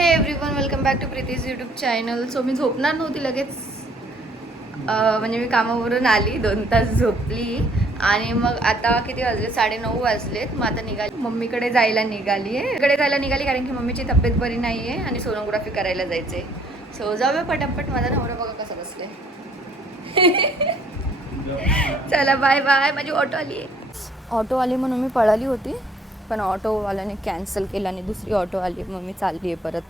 हे everyone, welcome back to Preeti's YouTube channel. So मी झोपणार नव्हती लगेच, म्हणजे मी कामावरून आली, 2 तास झोपली आणि मग आता किती वाजले, 9:30 वाजलेत. मग आता निघाली, मम्मीकडे जायला निघाली कारण की मम्मीची तब्येत बरी नाही आहे आणि सोनोग्राफी करायला जायचं आहे. सो जाऊया पटापट. माझा नवरा बघा कसं बसले. चला बाय बाय. माझी ऑटो आली आहे. ऑटो आली म्हणून मी पळाली होती, पण ऑटोवाल्याने कॅन्सल केलं आणि दुसरी ऑटो आली. मग मी चालली आहे परत.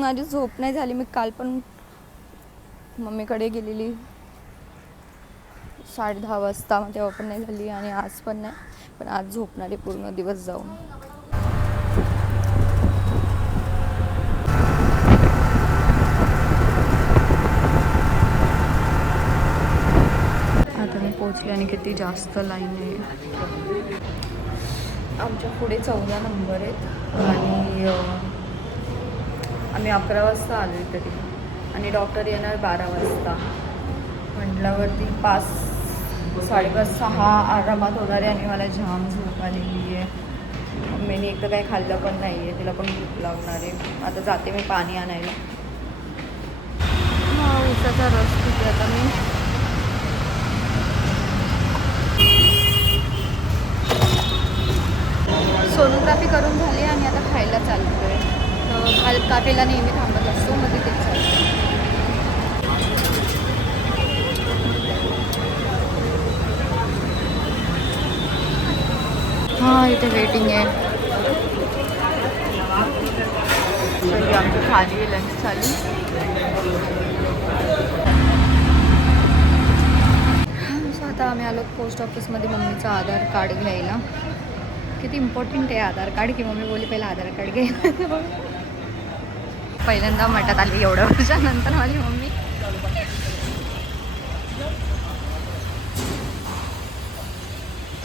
माझी झोप नाही झाली. मी काल पण मम्मीकडे गेलेली 10:30 वाजता, मग तेव्हा पण नाही झाली आणि आज पण नाही. पण आज झोपणार आहे पूर्ण दिवस जाऊन. आता मी पोहोचले आणि किती जास्त लाईन आहे. आमच्या पुढे 14 नंबर आहेत आणि आम्ही 11 वाजता आलो आहे तरी, आणि डॉक्टर येणार 12 वाजता. म्हटल्यावरती 5-5:30-6 आरामात होणार आहे. आणि मला जाम झोप आलेली आहे. मम्मीने एक तर काही खाल्लं पण नाही आहे, तिला पण भूक लागणार आहे. आता जाते मी पाणी आणायला. हा उसाचा रस पिते आता मी. सोनोग्राफी करून झाली आणि आता खायला चालतो आहे. तर काफेला नेहमी थांबत असतो, मग तिथेच चालतो. हां, इथे वेटिंग आहे. सगळी आमची खाली आहे, लंच झाली. सो आता आम्ही आलो पोस्ट ऑफिसमध्ये मम्मीचं आधार कार्ड घ्यायला. किती इम्पॉर्टंट आहे आधार कार्ड, की मम्मी बोलली पहिला आधार कार्ड घ्यायला. पहिल्यांदा मठात आली एवढ्या वर्षानंतर माझी मम्मी.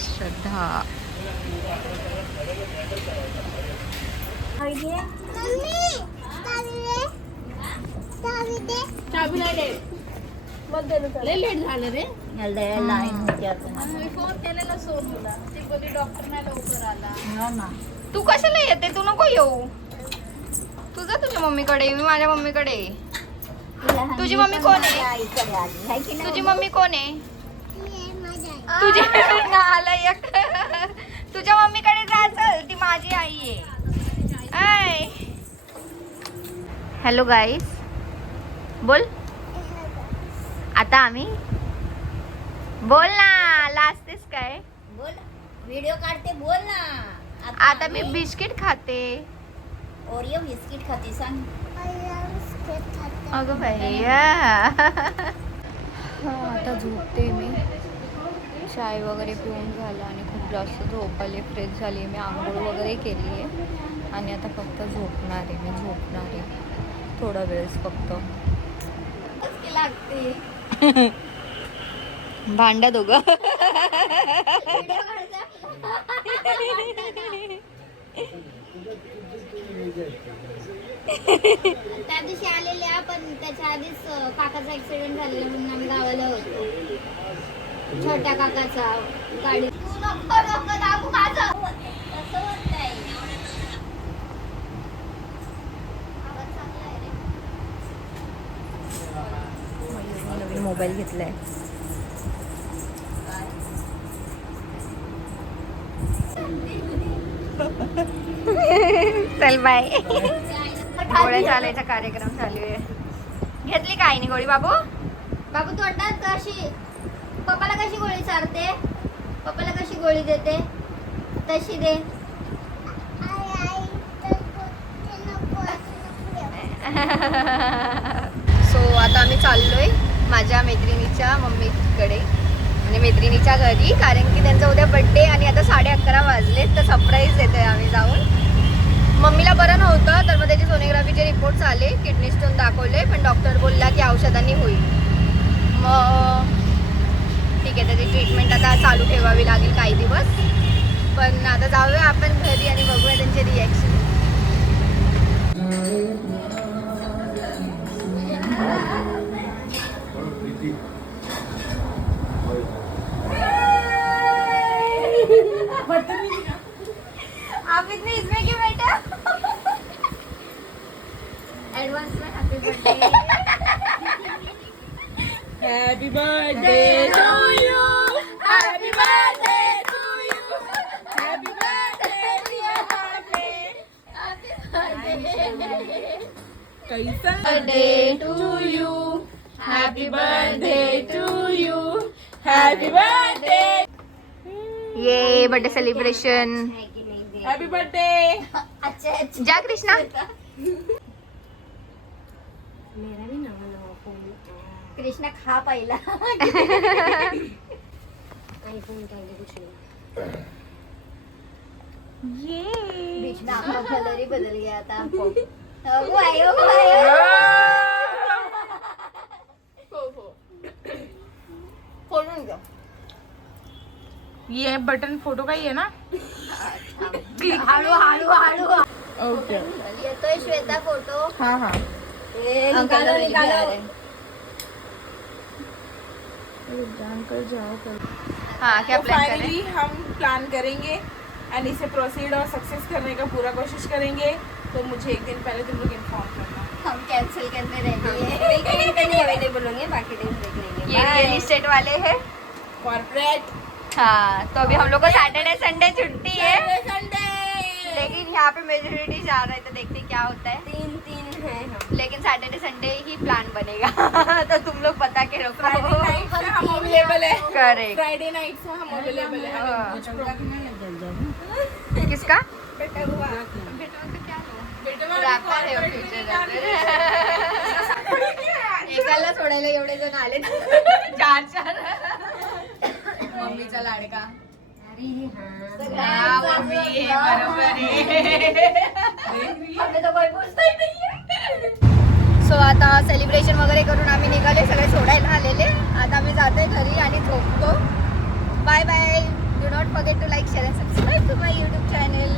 श्रद्धा लेट झालं रे. तू कशाला येते? तू नको येऊ. तुझा तुझ्या मम्मीकडे, मी माझ्या मम्मीकडे. तुझी मम्मी कोण आहे? तुझी मम्मी कोण आहे? तुझी नालायक. तुझ्या मम्मीकडे जा, चल. ती माझी आई आहे. हॅलो गाईस, बोल आता. आम्ही बोल ना, लाजतेस काय? बोल, व्हिडिओ काढते, बोल ना. आता मी बिस्किट खाते. ओरिओ बिस्किट खाते, सांग. अगं भैया. आता झोपते मी. चाय वगैरे पिऊन झालं आणि खूप जास्त झोप आली. फ्रेश झाली, मी आंघोळ वगैरे केली आहे आणि आता फक्त झोपणार आहे. मी झोपणार आहे थोडा वेळच फक्त. लागते भांडा दोघं. त्या दिवशी आलेल्या, पण त्याच्या आधीच काकाचा ऍक्सिडेंट झालेला म्हणून आम्ही गावाला होतो. छोट्या काकाचा गाडी. नवीन मोबाईल घेतलाय. चल बाय. गोळ्या चालायचा कार्यक्रम चालू आहे. घेतली काय नाही गोळी बाबू? बाबू तोंडात कशी, पप्पाला कशी गोळी चारते, पप्पाला कशी गोळी देते, तशी दे. सो आता आम्ही चाललोय माझ्या मैत्रिणीच्या मम्मीकडे, म्हणजे मैत्रिणीच्या घरी, कारण की त्यांचा उद्या बर्थडे आणि आता 11:30 वाजलेत. तर सरप्राईज देतोय आम्ही जाऊन. मम्मीला बरं नव्हतं, तर मग त्याचे सोनोग्राफीचे रिपोर्ट्स आले, किडनी स्टोन दाखवले, पण डॉक्टर बोलला की औषधांनी होईल. मग ठीक आहे, त्याची ट्रीटमेंट आता चालू ठेवावी लागेल काही दिवस. पण आता जाऊया आपण घरी आणि बघूया त्यांचे रिॲक्शन. आप इतने इसमें क्यों बैठे? Happy birthday to you. Happy birthday to you. Happy birthday dear Happy. कैसा birthday to you. Happy birthday to you. Happy birthday. ये बर्थडे सेलिब्रेशन. Happy birthday. अच्छा अच्छा जा कृष्णा. कृष्णा खा पहिला कृष्णा आपका कलर ही बदल गया था वो आयो वो आयो ये बटन फोटो का ही है ना? हळू हळू हळू ओके. येतोय श्वेता फोटो हाँ हाँ. निकालो निकालो जानकर जाओ कर. हाँ क्या तो प्लान करें? फाइनली हम प्लान करेंगे एंड इसे प्रोसीड और सक्सेस करने का पूरा कोशिश करेंगे. तो मुझे एक दिन पहले तुम लोग इन्फॉर्म करना. हम कैंसिल करने रहते हैं अवेलेबल होंगे बाकी दिन देख लेंगे ये रियल इस्टेट वाले हैं. कॉर्पोरेट हाँ तो अभी हम लोग को सैटरडे संडे छुट्टी है, संडे. लेकिन यहाँ पे मेजोरिटी जा रहा है तो देखते हैं क्या होता है. तीन है हम लेकिन सैटरडे संडे ही प्लान बनेगा तो तुम लोग बता के रखो. फ्राइडे नाइट से हम अवेलेबल है. करेक्ट. फ्राइडे नाइट से हम अवेलेबल है. हाँ. कुछ प्रॉब्लम नहीं किसका? बेटा हुआ. रॅपर आहे फ्युचर रॅपर. एकाला सोडायला एवढे जण आले 4 मम्मीचा लाडका. हाँ, मम्मी बरोबर आहे. सो आता सेलिब्रेशन वगैरे करून आम्ही निघाले, सगळे सोडायला आलेले. आता आम्ही जातोय घरी आणि झोपतो. Bye bye. Do not forget to like share and subscribe to my YouTube channel.